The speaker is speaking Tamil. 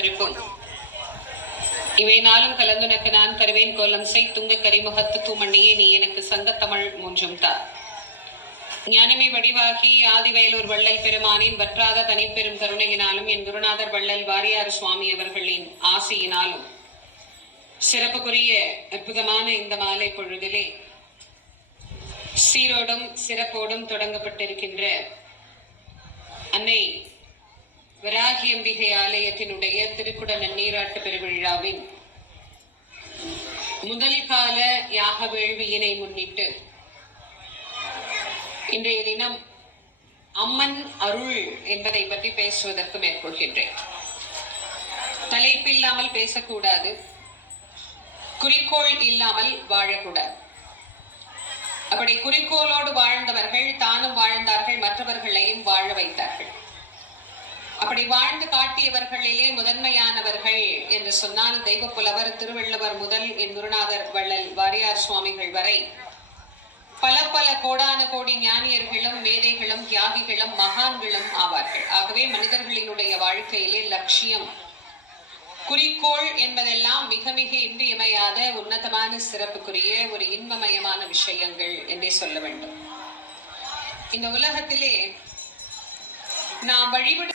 பருப்பும் இவை நாளும் கலந்துனக்கு நான் தருவேன் கோலம் செய் துங்க கரிமுகத்து தூமண்ணியே நீ எனக்கு சங்கத்தமிழ் மூன்றும் தா. ஞானமே வடிவாகி ஆதிவயலூர் வள்ளல் பெருமானின் வற்றாத தனிப்பெரும் கருணையினாலும் என் குருநாதர் வள்ளல் வாரியார் சுவாமி அவர்களின் ஆசையினாலும் சிறப்புக்குரிய அற்புதமான இந்த மாலை பொழுதிலே சீரோடும் சிறப்போடும் தொடங்கப்பட்டிருக்கின்ற அன்னை வராகியம்பிகை ஆலயத்தினுடைய திருக்குட நன்னீராட்டு பெருவிழாவின் முதல் கால யாக வேள்வியினை முன்னிட்டு இன்றைய தினம் அம்மன் அருள் என்பதை பற்றி பேசுவதற்கு மேற்கொள்கின்றேன். தலைப்பில்லாமல் பேசக்கூடாது, குறிக்கோள் இல்லாமல் வாழக்கூடாது. அப்படி குறிக்கோளோடு வாழ்ந்தவர்கள் தானும் வாழ்ந்தார்கள், மற்றவர்களையும் வாழ வைத்தார்கள். அப்படி வாழ்ந்து காட்டியவர்களிலே முதன்மையானவர்கள் என்று சொன்னால் தெய்வ புலவர் திருவள்ளுவர் முதல் என் குருநாதர் வள்ளல் வாரியார் சுவாமிகள் வரை பல பல கோடான கோடி ஞானியர்களும் மேதைகளும் தியாகிகளும் மகான்களும் ஆவார்கள். ஆகவே மனிதர்களினுடைய வாழ்க்கையிலே லட்சியம், குறிக்கோள் என்பதெல்லாம் மிக மிக இன்றியமையாத உன்னதமான சிறப்புக்குரிய ஒரு இன்பமயமான விஷயங்கள் என்றே சொல்ல வேண்டும். இந்த உலகத்திலே நாம் வழிபட